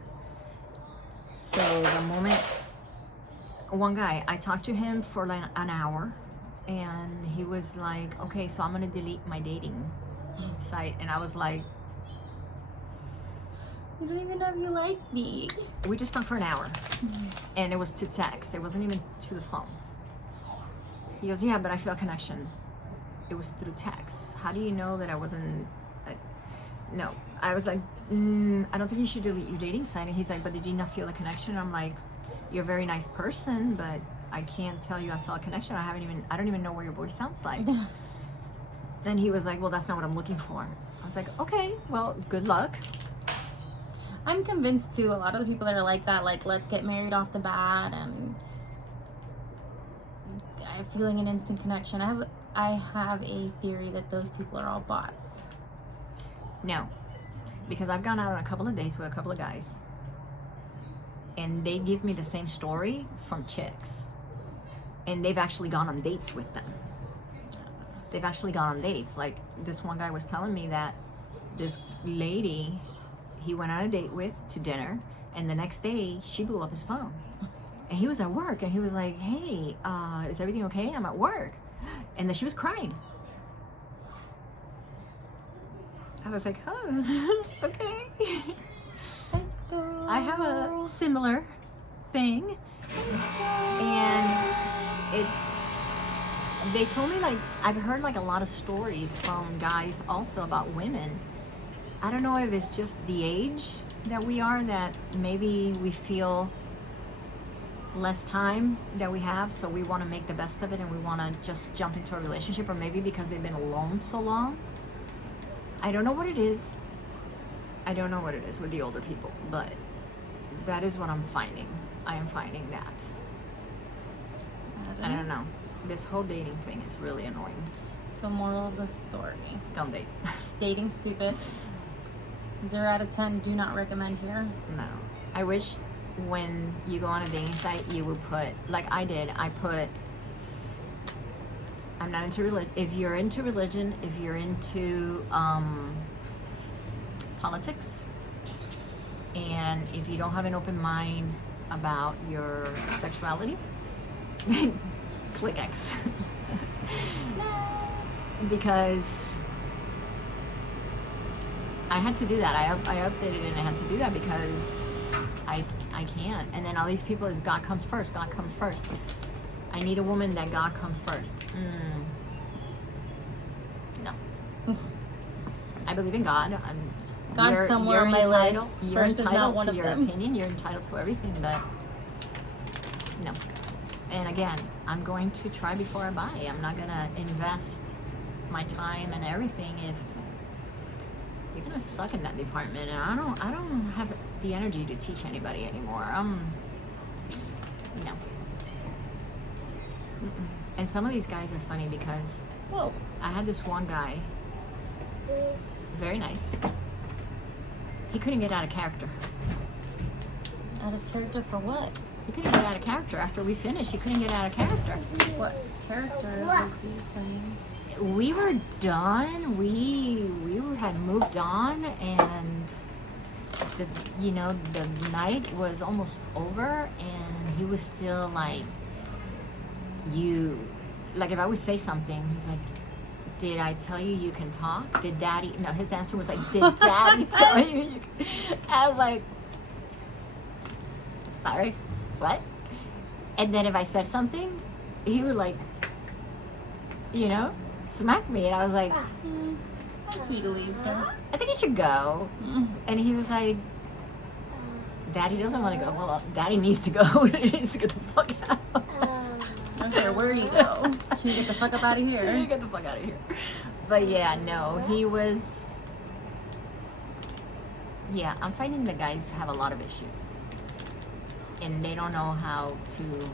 So the moment, one guy, I talked to him for like an hour, and he was like, okay, so I'm gonna delete my dating site. And I was like, You don't even know if you like me. we just talked for an hour, and it was to text. It wasn't even to the phone. He goes, yeah, but I feel a connection. It was through text. How do you know that I wasn't? No, I was like, I don't think you should delete your dating site. And he's like, but did you not feel a connection? I'm like, you're a very nice person, but I can't tell you I felt a connection. I don't even know what your voice sounds like. Then he was like, well, that's not what I'm looking for. I was like, okay, well, good luck. I'm convinced too, a lot of the people that are like that, like, let's get married off the bat and feeling an instant connection. I have a theory that those people are all bots. No, because I've gone out on a couple of dates with a couple of guys, and they give me the same story from chicks, and they've actually gone on dates with them. They've actually gone on dates. Like, this one guy was telling me that this lady he went on a date with to dinner, and the next day she blew up his phone, and he was at work, and he was like, hey, is everything okay? I'm at work. And then she was crying. I was like, oh, okay. I have a similar thing, and they told me, like, I've heard like a lot of stories from guys also about women. I don't know if it's just the age that we are, that maybe we feel less time that we have, so we want to make the best of it and we want to just jump into a relationship, or maybe because they've been alone so long. I don't know what it is. I don't know what it is with the older people, but that is what I'm finding. I am finding that. I don't know. This whole dating thing is really annoying. So moral of the story. Don't date. Dating stupid. 0 out of 10, do not recommend here. No. I wish when you go on a dating site, you would put, like I did, I put, I'm not into religion. If you're into religion, if you're into politics, and if you don't have an open mind about your sexuality, click X. Because I had to do that. I updated it and I had to do that because I can't. And then all these people is God comes first. God comes first. I need a woman that God comes first. No. I believe in God. God's somewhere on my list. You're First is not entitled one to of your them. opinion. You're entitled to everything, but no. And again, I'm going to try before I buy. I'm not gonna invest my time and everything if you're gonna suck in that department. And I don't have the energy to teach anybody anymore. No. And some of these guys are funny because Whoa. I had this one guy, very nice. He couldn't get out of character. Out of character for what? He couldn't get out of character. After we finished, he couldn't get out of character. What character was he playing? We were done. We had moved on, and the night was almost over, and he was still like, like if I would say something, he's like, did I tell you you can talk? Did daddy? No, his answer was like, did daddy tell you can? I was like, sorry, what? And then if I said something, he would like, smack me. And I was like, It's time for you to leave, sir. I think you should go. And he was like, Daddy doesn't want to go. Well, Daddy needs to go. He needs to get the fuck out. care where you go. You get the fuck up out of here. You get the fuck out of here. But yeah, no, he was. Yeah, I'm finding the guys have a lot of issues, and they don't know how to.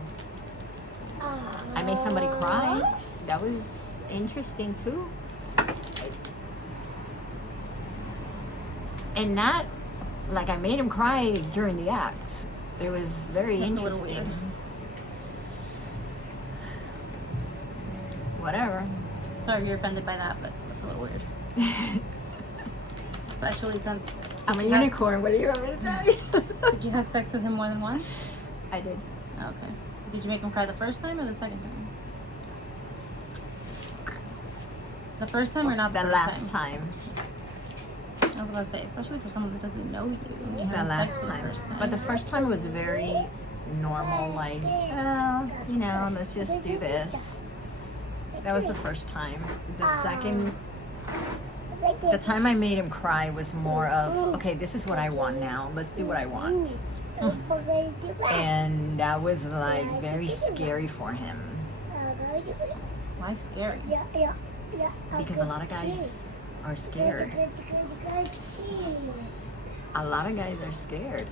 I made somebody cry. That was interesting too. And not like I made him cry during the act. It was very That's interesting. a little weird. Whatever. Sorry if you're offended by that, but that's a little weird. Especially since I'm a did you have- unicorn. What do you want me to tell you? Did you have sex with him more than once? I did. Okay. Did you make him cry the first time or the second time? The first time or not the The first last time. I was gonna say, especially for someone that doesn't know you. And you're The having last sex for time. the first time. But the first time was very normal, like, oh, you know, let's just do this. That was the first time. The second, the time I made him cry was more of, okay, this is what I want now. Let's do what I want. And that was like very scary for him Why scary? because a lot of guys are scared. A lot of guys are scared.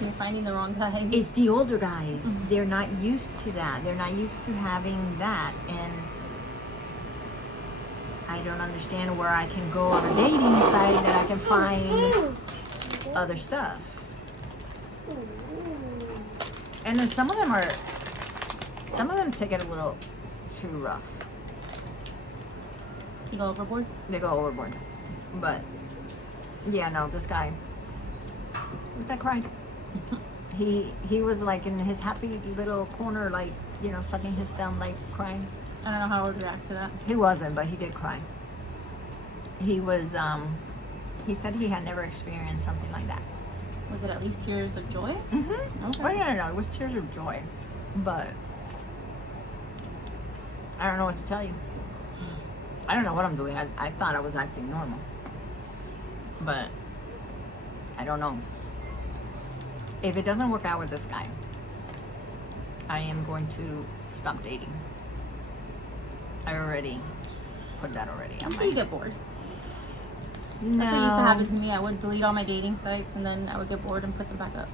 You're finding the wrong guys. It's the older guys. They're not used to that. They're not used to having that. And I don't understand where I can go on a dating site that I can find other stuff. And then some of them take it a little too rough. You go overboard? They go overboard. But yeah, no, this guy cried. He was like in his happy little corner, like, you know, sucking his thumb, like crying. I don't know how I would react to that. He wasn't, but he did cry. He was he said he had never experienced something like that. Was it at least tears of joy? Mm-hmm. Okay. Well, no, it was tears of joy. But I don't know what to tell you. I don't know what I'm doing. I thought I was acting normal. But I don't know. If it doesn't work out with this guy, I am going to stop dating. I already put that already on Until you my... get bored. No. That's what used to happen to me. I would delete all my dating sites and then I would get bored and put them back up.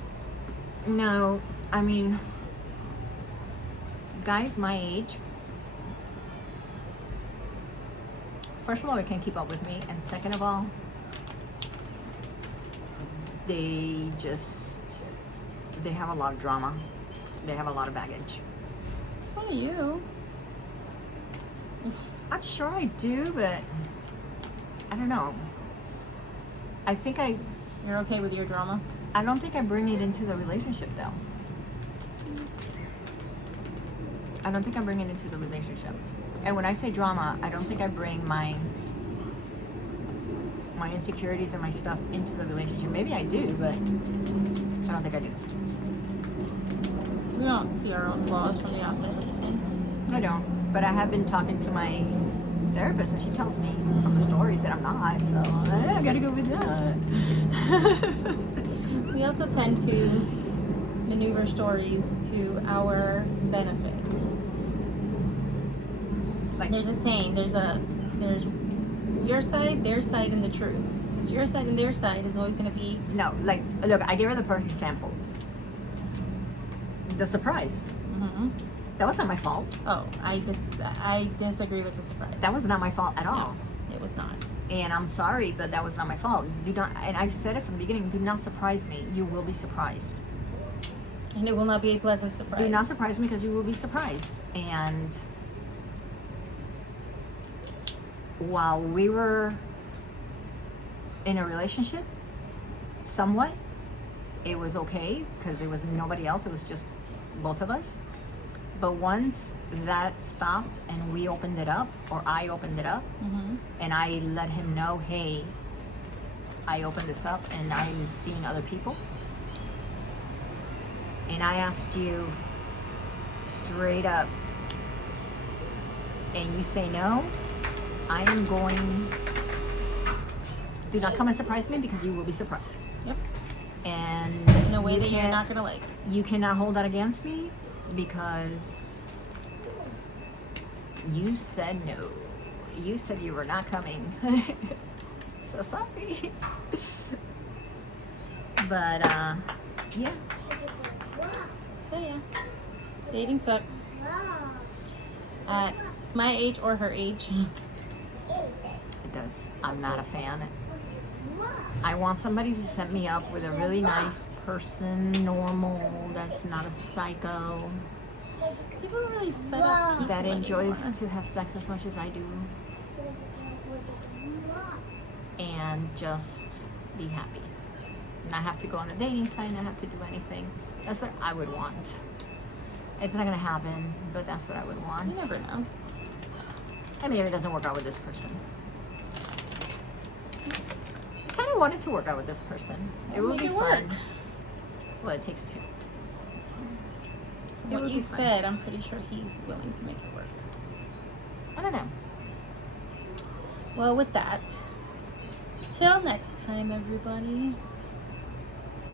No, I mean, guys my age, first of all, they can't keep up with me, and second of all, they have a lot of drama. They have a lot of baggage. So do you. I'm sure I do, but I don't know. I think You're okay with your drama? I don't think I bring it into the relationship though. I don't think I bring it into the relationship. And when I say drama, I don't think I bring my insecurities and my stuff into the relationship. Maybe I do, but I don't think I do. We don't see our own flaws from the outside looking in. I don't. But I have been talking to my therapist, and she tells me from the stories that I'm not, so I gotta go with that. We also tend to maneuver stories to our benefit. Like, There's a saying, there's your side, their side, and the truth. Because your side and their side is always going to be... no, like, look, I gave her the perfect example. The surprise. Mhm. That wasn't my fault. Oh, I disagree with the surprise. That was not my fault at all. No, it was not. And I'm sorry, but that was not my fault. Do not, and I've said it from the beginning, do not surprise me. You will be surprised. And it will not be a pleasant surprise. Do not surprise me because you will be surprised. And while we were in a relationship, somewhat, it was okay because there was nobody else. It was just both of us. But once that stopped and we opened it up, or I opened it up, Mm-hmm. and I let him know, hey, I opened this up and I'm seeing other people, and I asked you straight up and you say no, I am going, do not come and surprise me because you will be surprised. Yep. And In a way you that you're can't- not going to like. you cannot hold that against me because You said no. You said you were not coming. So sorry. But yeah. So yeah, dating sucks. At my age or her age. It does. I'm not a fan. I want somebody to set me up with a really nice person, normal, that's not a psycho, People don't really set up people that enjoys anymore. to have sex as much as I do, and just be happy. Not have to go on a dating site, not have to do anything. That's what I would want. It's not gonna happen, but that's what I would want. You never know. I mean, if it doesn't work out with this person. I kind of wanted to work out with this person. It would Make be it fun. work. Well, it takes two. From It what would you be fun. said, I'm pretty sure he's willing to make it work. I don't know. Well, with that, till next time, everybody.